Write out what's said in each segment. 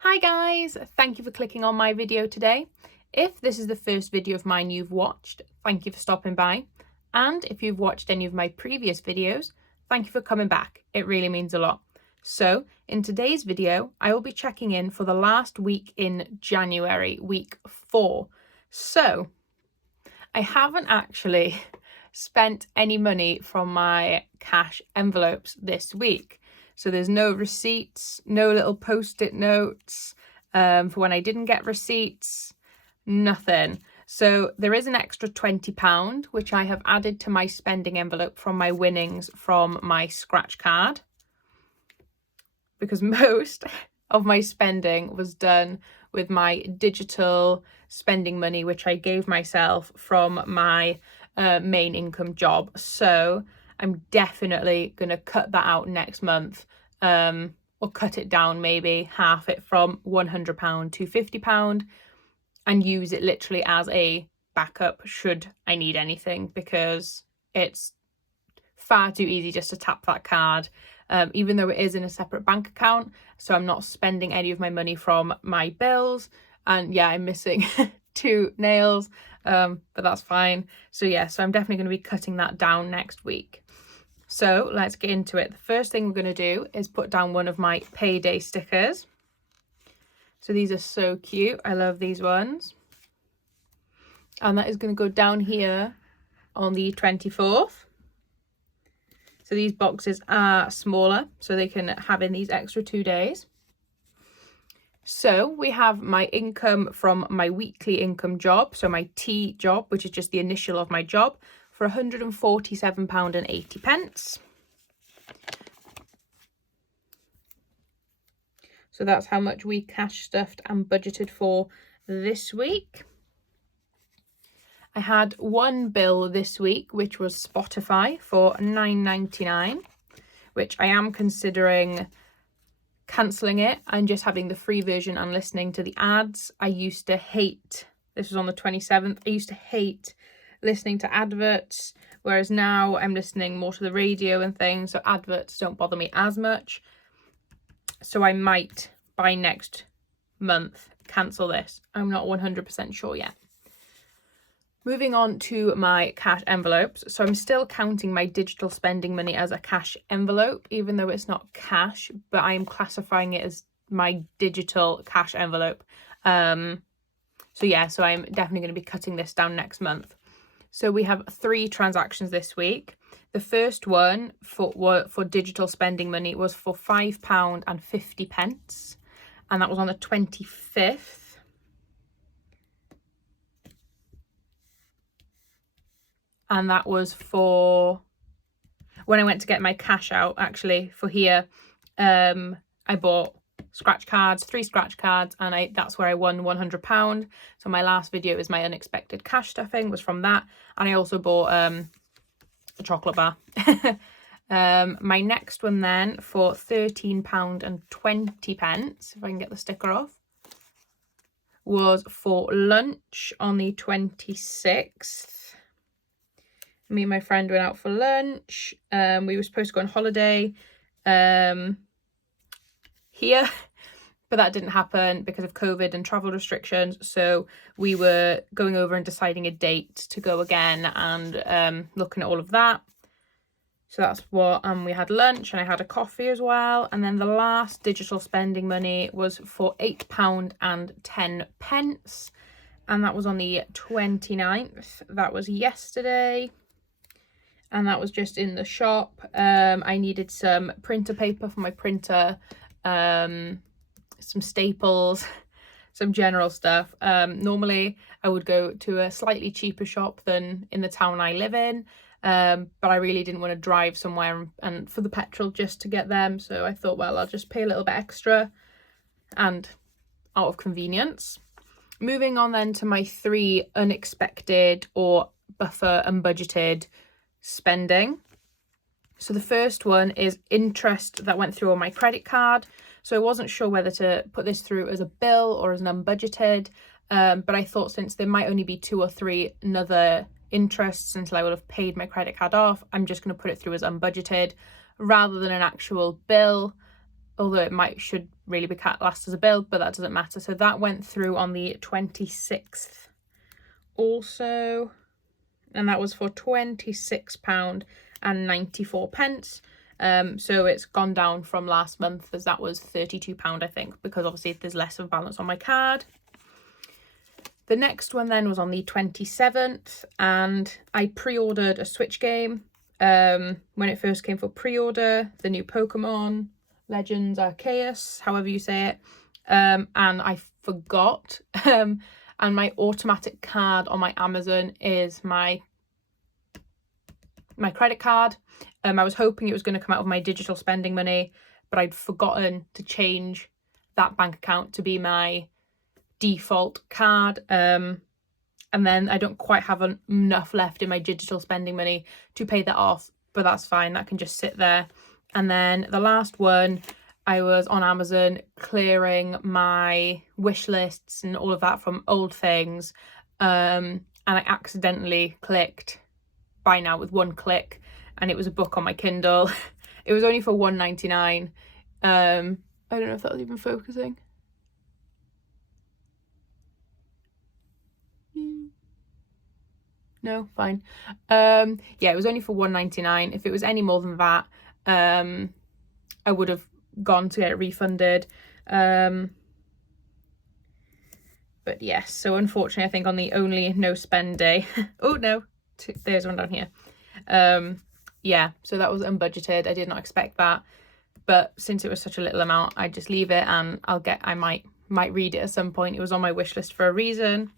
Hi guys, thank you for clicking on my video today. If this is the first video of mine you've watched, thank you for stopping by. And if you've watched any of my previous videos, thank you for coming back. It really means a lot. So in today's video, I will be checking in for the last week in January, week 4. So I haven't actually spent any money from my cash envelopes this week. So there's no receipts, no little post-it notes for when I didn't get receipts, nothing. So there is an extra £20, which I have added to my spending envelope from my winnings from my scratch card. Because most of my spending was done with my digital spending money, which I gave myself from my main income job. So I'm definitely going to cut that out next month, or cut it down, maybe half it from £100 to £50, and use it literally as a backup should I need anything, because it's far too easy just to tap that card, even though it is in a separate bank account. So I'm not spending any of my money from my bills. And yeah, I'm missing 2 nails, but that's fine. So yeah, so I'm definitely going to be cutting that down next week. So let's get into it. The first thing we're going to do is put down one of my Payday stickers. So these are so cute. I love these ones. And that is going to go down here on the 24th. So these boxes are smaller, so they can have in these extra 2 days. So we have my income from my weekly income job, so my T job, which is just the initial of my job, for £147.80. So that's how much we cash stuffed and budgeted for this week. I had one bill this week, which was Spotify for £9.99, which I am considering cancelling it and just having the free version and listening to the ads. I used to hate, this was on the 27th, I used to hate listening to adverts, whereas now I'm listening more to the radio and things, so adverts don't bother me as much. So I might, by next month, cancel this. I'm not 100% sure yet. Moving on to my cash envelopes. So I'm still counting my digital spending money as a cash envelope, even though it's not cash, but I am classifying it as my digital cash envelope. So yeah, so I'm definitely going to be cutting this down next month. So we have 3 transactions this week. The first one for digital spending money was for £5.50, and that was on the 25th. And that was for when I went to get my cash out, actually, for here. I bought scratch cards, 3 scratch cards, and that's where I won £100. So my last video is my unexpected cash stuffing, was from that. And I also bought a chocolate bar. My next one then, for £13.20, if I can get the sticker off, was for lunch on the 26th. Me and my friend went out for lunch. We were supposed to go on holiday here, but that didn't happen because of COVID and travel restrictions. So we were going over and deciding a date to go again and looking at all of that. So that's what, we had lunch and I had a coffee as well. And then the last digital spending money was for £8.10. And that was on the 29th. That was yesterday. And that was just in the shop. I needed some printer paper for my printer, some staples, some general stuff. Normally I would go to a slightly cheaper shop than in the town I live in, but I really didn't want to drive somewhere and for the petrol just to get them. So I thought, well, I'll just pay a little bit extra and out of convenience. Moving on then to my 3 unexpected or buffer and budgeted spending. So the first one is interest that went through on my credit card. So I wasn't sure whether to put this through as a bill or as an unbudgeted, but I thought since there might only be 2 or 3 another interests until I would have paid my credit card off, I'm just going to put it through as unbudgeted rather than an actual bill. although it should really be classed as a bill, but that doesn't matter. So that went through on the 26th also, and that was for £26.94. So it's gone down from last month, as that was £32, I think, because obviously there's less of a balance on my card. The next one then was on the 27th, and I pre-ordered a Switch game when it first came for pre-order, the new Pokemon Legends Arceus, however you say it, and I forgot, and my automatic card on my Amazon is my credit card. I was hoping it was going to come out of my digital spending money, but I'd forgotten to change that bank account to be my default card, and then I don't quite have enough left in my digital spending money to pay that off, but that's fine, that can just sit there. And then the last one, I was on Amazon clearing my wish lists and all of that from old things, and I accidentally clicked buy now with one click, and it was a book on my Kindle. It was only for £1.99. I don't know if that was even focusing. No, fine. Yeah, it was only for £1.99. If it was any more than that, I would have gone to get it refunded. But yes, so unfortunately, I think on the only no spend day, oh no, there's one down here. Yeah, so that was unbudgeted. I did not expect that, but since it was such a little amount, I just leave it, and I might read it at some point. It was on my wish list for a reason.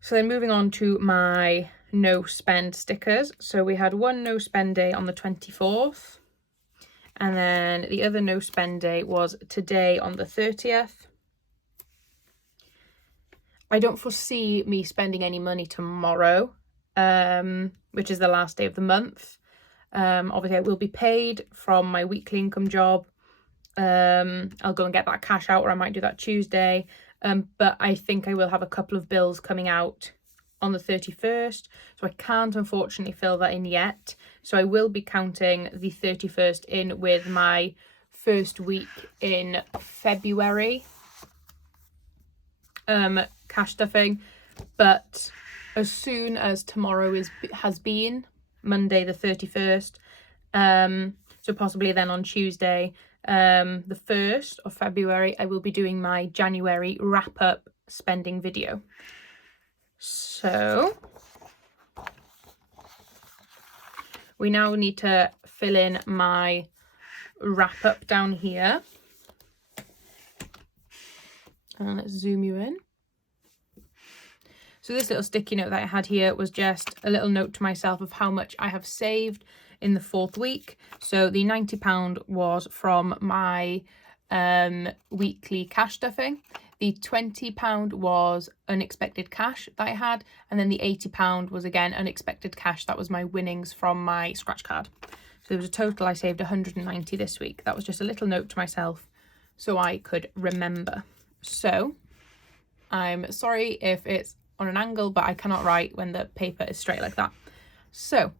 So then moving on to my no spend stickers. So we had one no spend day on the 24th, and then the other no spend day was today on the 30th. I don't foresee me spending any money tomorrow, which is the last day of the month. Obviously I will be paid from my weekly income job. I'll go and get that cash out, or I might do that Tuesday. But I think I will have a couple of bills coming out on the 31st, so I can't unfortunately fill that in yet. So I will be counting the 31st in with my first week in February cash stuffing. But as soon as tomorrow has been Monday the 31st, so possibly then on Tuesday, the 1st of February, I will be doing my January wrap-up spending video. So we now need to fill in my wrap-up down here. And let's zoom you in. So this little sticky note that I had here was just a little note to myself of how much I have saved in the 4th week. So the £90 was from my weekly cash stuffing. The £20 was unexpected cash that I had, and then the £80 was again unexpected cash. That was my winnings from my scratch card. So there was a total, I saved 190 this week. That was just a little note to myself so I could remember. So I'm sorry if it's on an angle, but I cannot write when the paper is straight like that. So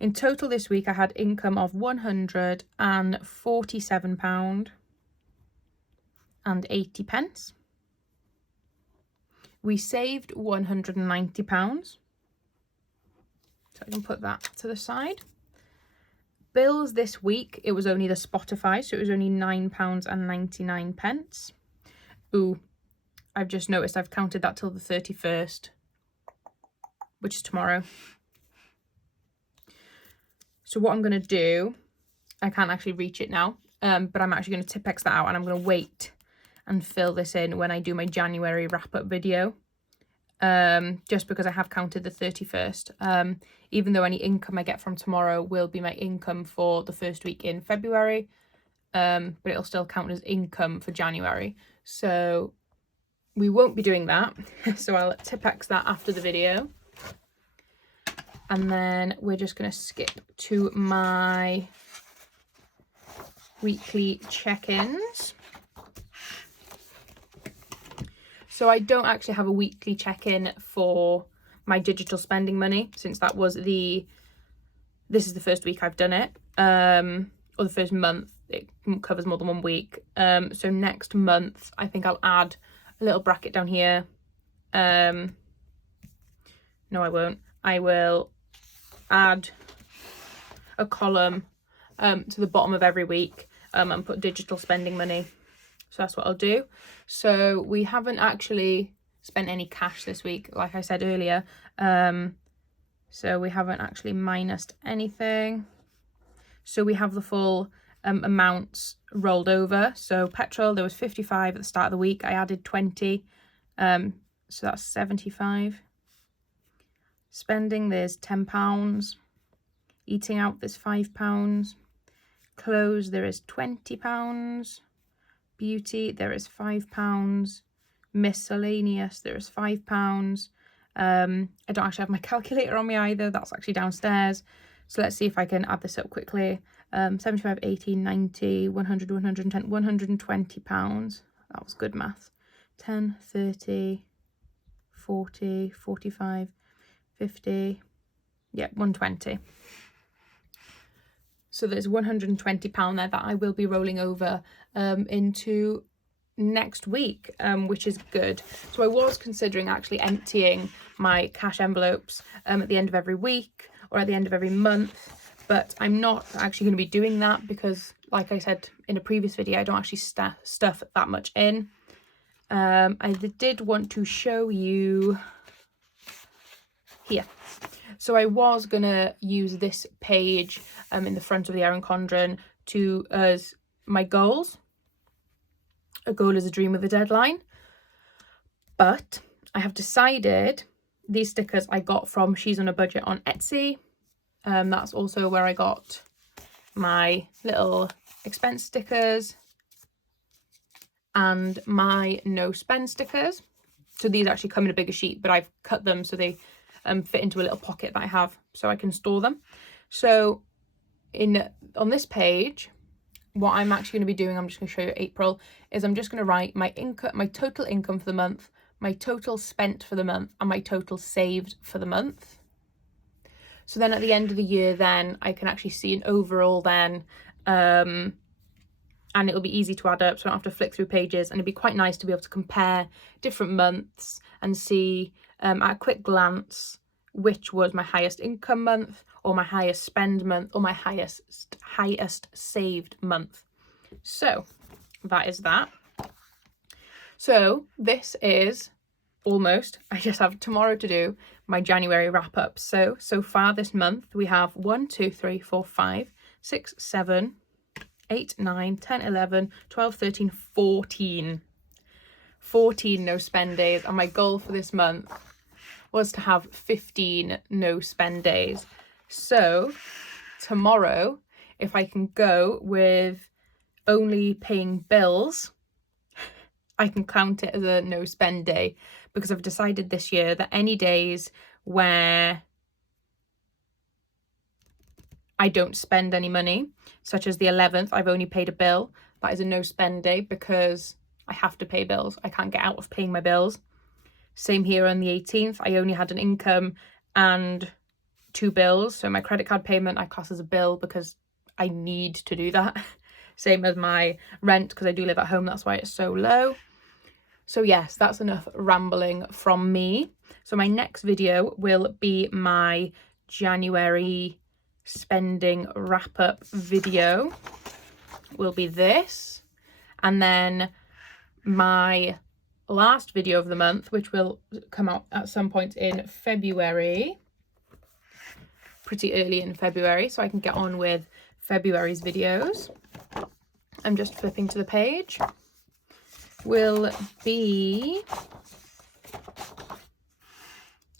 in total this week, I had income of £147.80. We saved £190. So I can put that to the side. Bills this week, it was only the Spotify, so it was only £9.99. Ooh, I've just noticed I've counted that till the 31st, which is tomorrow. So what I'm going to do, I can't actually reach it now, but I'm actually going to Tipp-Ex that out, and I'm going to wait and fill this in when I do my January wrap-up video, just because I have counted the 31st. Even though any income I get from tomorrow will be my income for the first week in February, but it'll still count as income for January. So we won't be doing that. So I'll Tipp-Ex that after the video. And then we're just going to skip to my weekly check-ins. So I don't actually have a weekly check-in for my digital spending money, since this is the first week I've done it, or the first month. it covers more than 1 week. So next month I think I'll add a little bracket down here. No, I won't. I will add a column to the bottom of every week and put digital spending money. So that's what I'll do. So we haven't actually spent any cash this week, like I said earlier. So we haven't actually minused anything. So we have the full amounts rolled over. So petrol, there was 55 at the start of the week. I added 20. So that's 75. Spending, there's £10. Eating out, there's £5. Clothes, there is £20. Beauty, there is £5. Miscellaneous, there is £5. I don't actually have my calculator on me either. That's actually downstairs. So let's see if I can add this up quickly. 75, 80, 90, 100, 110, £120. That was good maths. 10, 30, 40, 45, 50. Yeah, 120. So there's £120 there that I will be rolling over into next week, which is good. So I was considering actually emptying my cash envelopes at the end of every week or at the end of every month, but I'm not actually going to be doing that because, like I said in a previous video, I don't actually stuff that much in. I did want to show you here. So I was going to use this page in the front of the Erin Condren as my goals. A goal is a dream with a deadline. But I have decided these stickers I got from She's on a Budget on Etsy. That's also where I got my little expense stickers and my no spend stickers. So these actually come in a bigger sheet, but I've cut them so they fit into a little pocket that I have so I can store them. So on this page, what I'm actually going to be doing, I'm just going to show you April, is I'm just going to write my income, my total income for the month, my total spent for the month, and my total saved for the month. So then at the end of the year, then I can actually see an overall then, and it'll be easy to add up, so I don't have to flick through pages, and it'd be quite nice to be able to compare different months and see at a quick glance which was my highest income month, or my highest spend month, or my highest saved month. So that is that. So this is almost, I just have tomorrow to do my January wrap up. So far this month we have 1, 2, 3, 4, 5, 6, 7, 8, 9, 10, 11, 12, 13, 14 no spend days, and my goal for this month was to have 15 no spend days. So tomorrow, if I can go with only paying bills, I can count it as a no spend day, because I've decided this year that any days where I don't spend any money, such as the 11th, I've only paid a bill, that is a no spend day because I have to pay bills. I can't get out of paying my bills. Same here on the 18th, I only had an income and 2 bills. So my credit card payment I class as a bill because I need to do that. Same as my rent, because I do live at home, that's why it's so low. So yes, that's enough rambling from me. So my next video will be my January spending wrap up video, will be this. And then my last video of the month, which will come out at some point in February, pretty early in February, so I can get on with February's videos. I'm just flipping to the page. Will be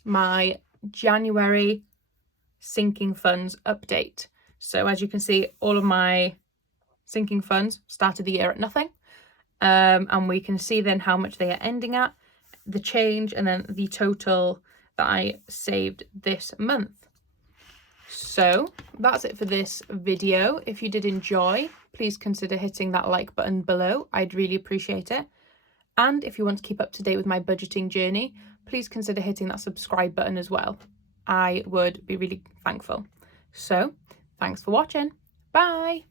my January sinking funds update. So as you can see, all of my sinking funds started the year at nothing. And we can see then how much they are ending at, the change, and then the total that I saved this month. So that's it for this video. If you did enjoy, please consider hitting that like button below. I'd really appreciate it. And if you want to keep up to date with my budgeting journey, please consider hitting that subscribe button as well. I would be really thankful. So thanks for watching. Bye.